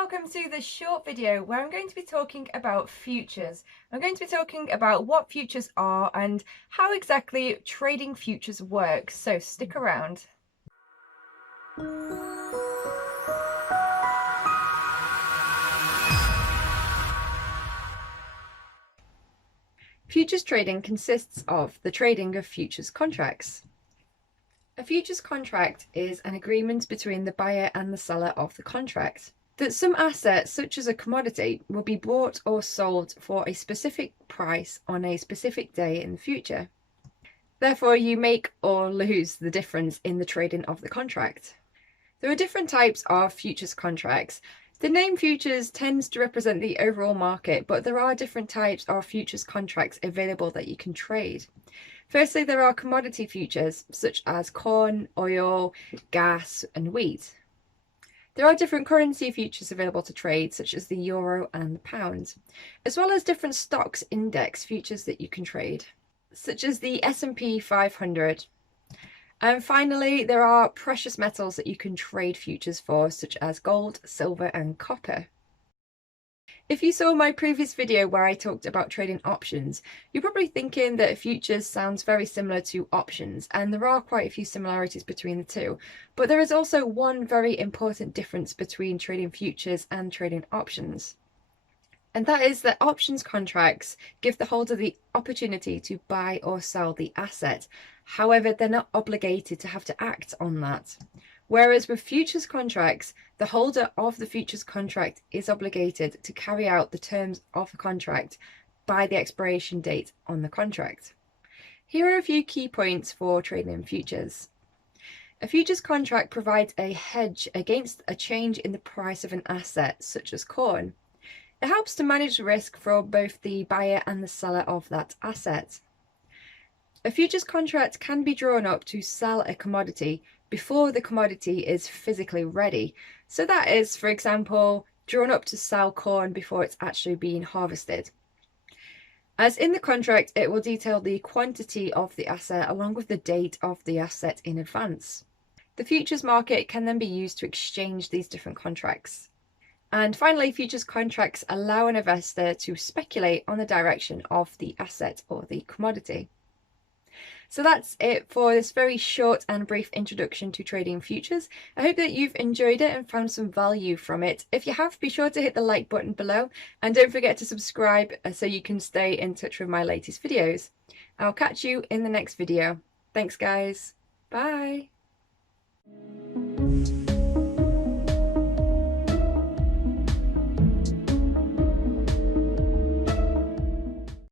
welcome to this short video where I'm going to be talking about futures. I'm going to be talking about what futures are and how exactly trading futures works, so stick around. Futures trading consists of the trading of futures contracts. A futures contract is an agreement between the buyer and the seller of the contract that some asset, such as a commodity, will be bought or sold for a specific price on a specific day in the future. Therefore, you make or lose the difference in the trading of the contract. There are different types of futures contracts. The name futures tends to represent the overall market, but there are different types of futures contracts available that you can trade. Firstly, there are commodity futures such as corn, oil, gas, and wheat. There are different currency futures available to trade, such as the euro and the pound, as well as different stocks index futures that you can trade, such as the S&P 500. And finally, there are precious metals that you can trade futures for, such as gold, silver, and copper. If you saw my previous video where I talked about trading options, you're probably thinking that futures sounds very similar to options, and there are quite a few similarities between the two. But there is also one very important difference between trading futures and trading options. And that is that options contracts give the holder the opportunity to buy or sell the asset. However, they're not obligated to have to act on that. Whereas with futures contracts, the holder of the futures contract is obligated to carry out the terms of the contract by the expiration date on the contract. Here are a few key points for trading in futures. A futures contract provides a hedge against a change in the price of an asset, such as corn. It helps to manage risk for both the buyer and the seller of that asset. A futures contract can be drawn up to sell a commodity before the commodity is physically ready. So that is, for example, drawn up to sell corn before it's actually being harvested. As in the contract, it will detail the quantity of the asset along with the date of the asset in advance. The futures market can then be used to exchange these different contracts. And finally, futures contracts allow an investor to speculate on the direction of the asset or the commodity. So that's it for this very short and brief introduction to trading futures. I hope that you've enjoyed it and found some value from it. If you have, be sure to hit the like button below and don't forget to subscribe so you can stay in touch with my latest videos. I'll catch you in the next video. Thanks guys. Bye.